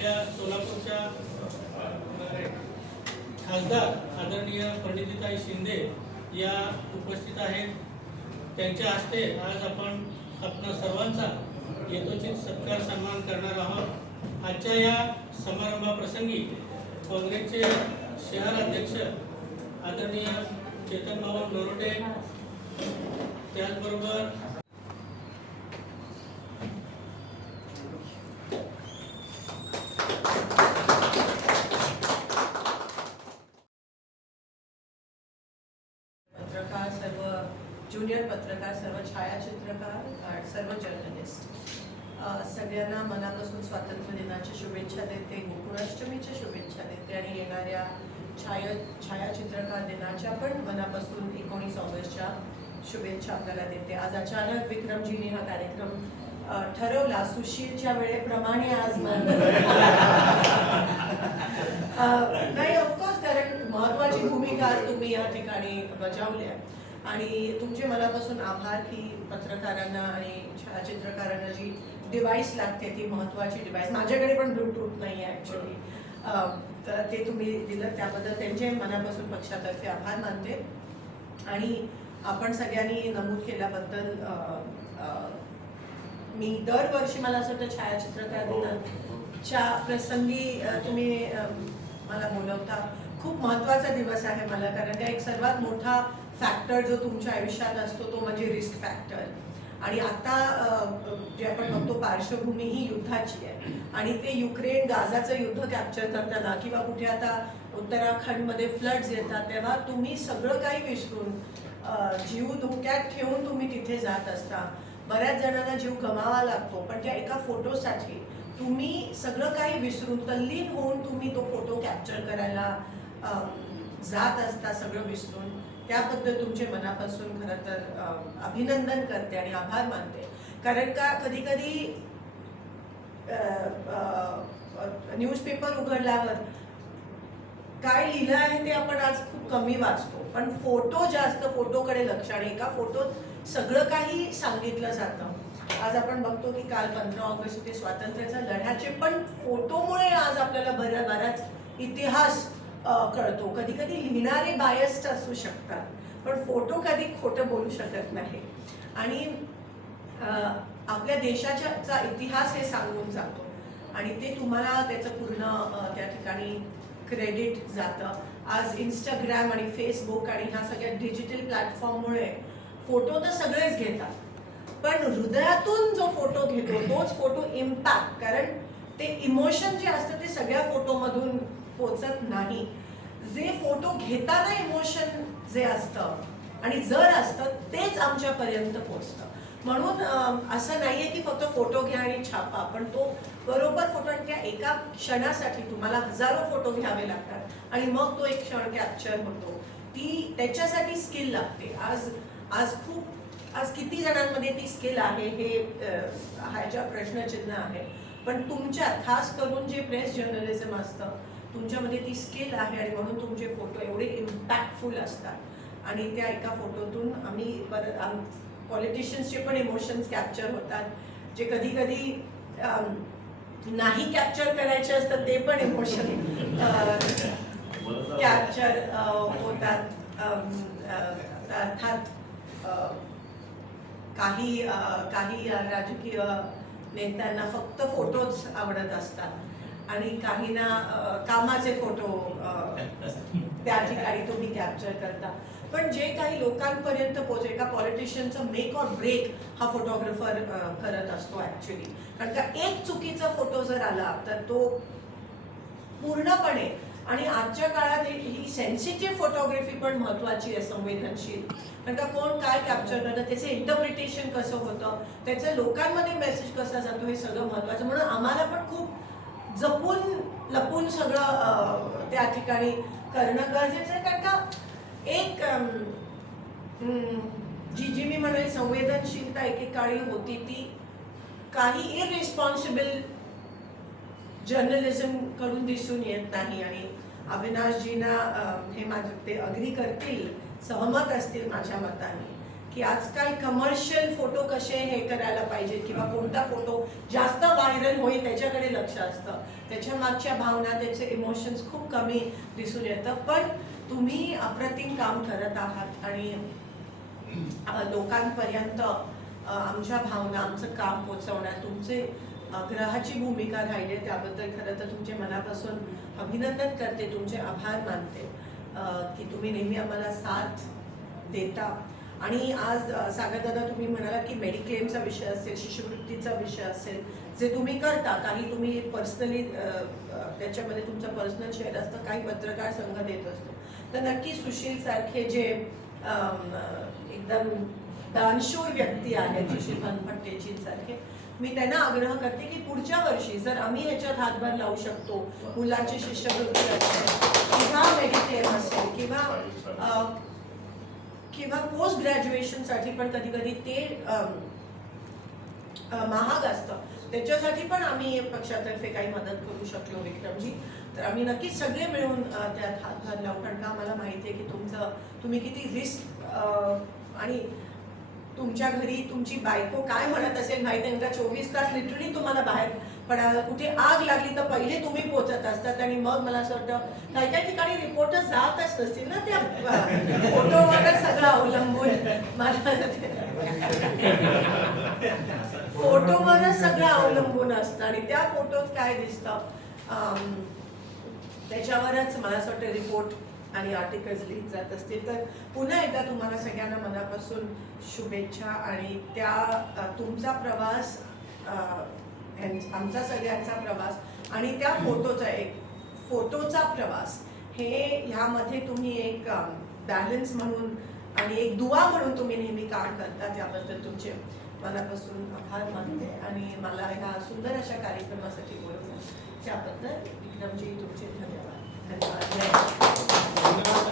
आपल्या सोलापूरच्या खासदार आदरणीय प्रणितीताई शिंदे या उपस्थित आहेत. त्यांच्या हस्ते आज आपण आपणा सर्वांचा यथोचित सत्कार सन्मान करणार आहोत. आजच्या या समारंभाप्रसंगी काँग्रेसचे शहर अध्यक्ष आदरणीय चेतन भाऊ नरोटे त्याचबरोबर पत्रकार सर्व ज्युनियर पत्रकार सर्व छायाचित्रकार सर्व जर्नलिस्ट सगळ्यांना मनापासून स्वातंत्र्य दिनाच्या शुभेच्छा देते गोकुळाष्टमीच्या शुभेच्छा देते आणि येणाऱ्या छाया छायाचित्रकार दिनाच्या पण मनापासून एकोणीस ऑगस्टच्या शुभेच्छा आपल्याला देते. आज अचानक विक्रमजींनी हा कार्यक्रम ठरवला. सुशीलच्या वेळेप्रमाणे आज नाही ऑफकोर्स कारण महत्वाची भूमिका आज तुम्ही या ठिकाणी बजावली आहे. आणि तुमचे मनापासून आभार की पत्रकारांना आणि छायाचित्रकारांना जी डिव्हाइस लागते ती महत्वाची डिव्हाइस माझ्याकडे पण ब्लूटूथ नाही आहे ॲक्च्युली तर ते तुम्ही दिलं त्याबद्दल त्यांचे मनापासून पक्षातर्फे आभार मानते. आणि आपण सगळ्यांनी नमूद केल्याबद्दल मी दरवर्षी मला असं वाटतं छायाचित्रकार दिनाच्या प्रसंगी अ, तुम्ही अ, मला बोलवता. खूप महत्त्वाचा दिवस आहे मला कारण का एक सर्वात मोठा फॅक्टर जो तुमच्या आयुष्यात असतो तो म्हणजे रिस्क फॅक्टर आणि आता जे आपण बघतो पार्श्वभूमी ही युद्धाची आहे. आणि ते युक्रेन गाझाचं युद्ध कॅप्चर करताना किंवा कुठे आता उत्तराखंडमध्ये फ्लड्स येतात तेव्हा तुम्ही सगळं काही विसरून जीव धोक्यात ठेवून तुम्ही तिथे जात असता. बऱ्याच जणांना जीव गमावा लागतो पण त्या एका फोटोसाठी तुम्ही सगळं काही विसरून तल्लीन होऊन तुम्ही तो फोटो कॅप्चर करायला जात असता सगळं विसरून. त्याबद्दल तुमचे मनापासून खरं तर अभिनंदन करते आणि आभार मानते. कारण का कधी कधी न्यूजपेपर उघडल्यावर काय लिहिलं आहे ते आपण आज खूप कमी वाचतो. पण फोटो जास्त फोटोकडे लक्ष आणि एका फोटोत सगळं काही सांगितलं जातं. आज आपण बघतो की काल पंधरा ऑगस्ट ते स्वातंत्र्याच्या लढ्याचे पण फोटोमुळे आज आपल्याला बऱ्या बराच इतिहास कळतो. कधी कधी लिहिणारे बायस्ट असू शकतात पण फोटो कधी खोटं बोलू शकत नाही. आणि आपल्या देशाच्या इतिहास हे सांगून जातो. आणि ते तुम्हाला त्याचं पूर्ण त्या ठिकाणी क्रेडिट जातं. आज इंस्टाग्राम आणि फेसबुक आणि ह्या सगळ्या डिजिटल प्लॅटफॉर्ममुळे फोटो तर सगळेच घेतात. पण हृदयातून जो फोटो घेतो तोच फोटो इम्पॅक्ट कारण ते इमोशन जे असतं ते सगळ्या फोटोमधून पोचत नाही. जे फोटो घेताना इमोशन जे असतं आणि जर असतं तेच आमच्यापर्यंत पोचतं. म्हणून असं असं नाहीये की फक्त फोटो घ्या आणि छापा पण तो बरोबर फोटो आणि त्या एका क्षणासाठी तुम्हाला हजारो फोटो घ्यावे लागतात आणि मग तो एक क्षण कॅप्चर होतो. ती त्याच्यासाठी स्किल लागते. आज आज खूप आज किती जणांमध्ये ती स्किल आहे हे ह्याच्या प्रश्नचिन्ह आहे. पण तुमच्या खास करून जे प्रेस जर्नलिझम असतं तुमच्यामध्ये ती स्किल आहे आणि म्हणून तुमचे फोटो एवढे इम्पॅक्टफुल असतात. आणि त्या एका फोटोतून आम्ही बरं पॉलिटिशियन्सचे पण इमोशन्स कॅप्चर होतात. जे कधी कधी नाही कॅप्चर करायचे असतात ते पण इमोशन कॅप्चर होतात. अर्थात काही काही राजकीय नेत्यांना फक्त फोटोच आवडत असतात. आणि काहींना कामाचे फोटो त्या ठिकाणी तुम्ही कॅप्चर करता. पण जे काही लोकांपर्यंत पोहोच एका पॉलिटिशियनचा मेक ऑर ब्रेक हा फोटोग्राफर करत असतो ऍक्च्युली कारण का एक चुकीचा फोटो जर आला तर तो पूर्णपणे आणि आजच्या काळात ही- ही सेन्सिटिव्ह फोटोग्राफी पण महत्वाची आहे संवेदनशील. कारण का कोण काय कॅप्चर करतं त्याचं इंटरप्रिटेशन कसं होतं त्याचं लोकांमध्ये मेसेज कसा जातो हे सगळं महत्वाचं. म्हणून आम्हाला पण खूप जपून लपून सगळं त्या ठिकाणी करणं गरजेचं आहे. कारण का एक जी जी मी म्हणाली संवेदनशीलता एकेकाळी होती ती काही इरिस्पॉन्सिबल जर्नलिझमकडून दिसून येत नाही. आणि अविनाशजींना हे माझे ते अग्री करतील सहमत असतील माझ्या मताने. की आजकाल कमर्शियल फोटो कसे हे करायला पाहिजेत किंवा कोणता फोटो जास्त व्हायरल होईल त्याच्याकडे लक्ष असतं. त्याच्या मागच्या भावना त्याचे इमोशन्स खूप कमी दिसून येतं. पण तुम्ही अप्रतिम काम करत आहात आणि लोकांपर्यंत आमच्या भावना आमचं काम पोचवण्यात तुमचे ग्रहाची भूमिका राहिली आहे त्याबद्दल खरं तर तुमचे मनापासून अभिनंदन करते तुमचे आभार मानते. की तुम्ही नेहमी आम्हाला साथ देता. आणि आज सागर दादा तुम्ही म्हणाला की मेडिक्लेमचा विषय असेल शिष्यवृत्तीचा विषय असेल जे तुम्ही करता काही तुम्ही पर्सनली त्याच्यामध्ये तुमचा पर्सनल शेअर असतं काही पत्रकार संघ देत असतो. तर नक्की सुशील सारखे जे एकदम दानशूर व्यक्ती आहेत सुशील पटेलजी सारखे मी त्यांना आग्रह करते की पुढच्या वर्षी जर आम्ही ह्याच्यात हातभार लावू शकतो मुलांची शिष्यवृत्ती असेल किंवा मेडिक्लेम असेल किंवा पोस्ट ग्रॅज्युएशनसाठी पण कधी कधी ते महाग असतं. त्याच्यासाठी पण आम्ही पक्षातर्फे काही मदत करू शकलो विक्रमजी. तर आम्ही नक्कीच सगळे मिळून त्यात हातभार लावू. कारण का आम्हाला माहिती आहे की तुमचं तुम्ही किती रिस्क आणि तुमच्या घरी तुमची बायको काय म्हणत असेल माहिती आहे? का चोवीस तास लिटरली तुम्हाला बाहेर पण कुठे आग लागली तर पहिले तुम्ही पोचत असतात आणि मग मला असं वाटतं काही काही ठिकाणी रिपोर्टर जातच नसतील ना त्या फोटोवरच सगळं अवलंबून. मला फोटोवरच सगळं अवलंबून असतं आणि त्या फोटोत काय दिसतं त्याच्यावरच मला असं वाटतं रिपोर्ट आणि आर्टिकल्स लिहित जात असतील. तर पुन्हा एकदा तुम्हाला सगळ्यांना मनापासून शुभेच्छा आणि त्या तुमचा प्रवास आमचा सगळ्यांचा प्रवास आणि त्या फोटोचा एक फोटोचा प्रवास हे ह्यामध्ये तुम्ही एक बॅलन्स म्हणून आणि एक दुवा म्हणून तुम्ही नेहमी काम करता त्याबद्दल तुमचे मनापासून आभार मानते आणि मला ह्या सुंदर अशा कार्यक्रमासाठी बोलवलं त्याबद्दल विक्रमजी तुमचे धन्यवाद. धन्यवाद.